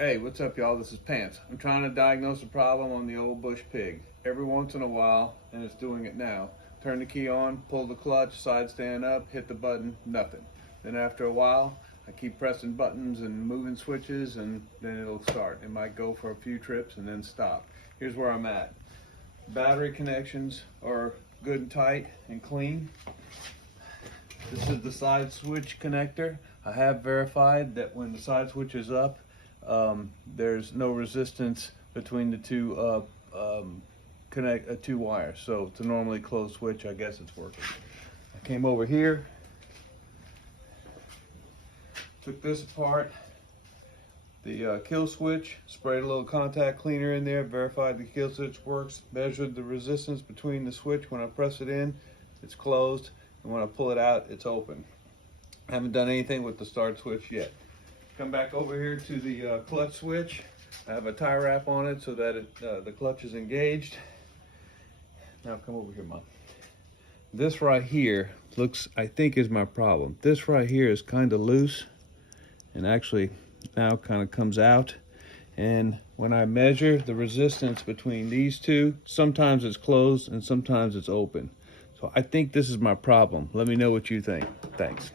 Hey, what's up, y'all? This is Pants. I'm trying to diagnose a problem on the old bush pig. Every once in a while, and it's doing it now. Turn the key on, pull the clutch, side stand up, hit the button, nothing. Then after a while, I keep pressing buttons and moving switches, and then it'll start. It might go for a few trips and then stop. Here's where I'm at. Battery connections are good and tight and clean. This is the side switch connector. I have verified that when the side switch is up, there's no resistance between the two two wires. So it's a normally closed switch. I guess it's working. I came over here, took this apart, the kill switch, sprayed a little contact cleaner in there, verified the kill switch works, measured the resistance between the switch. When I press it in, it's closed, and when I pull it out, it's open. I haven't done anything with the start switch yet. Come back over here to the clutch switch. I have a tie wrap on it so that the clutch is engaged. Now come over here, Mom. This right here I think is my problem. This right here is kind of loose and actually now kind of comes out. And when I measure the resistance between these two, sometimes it's closed and sometimes it's open. So I think this is my problem. Let me know what you think. Thanks.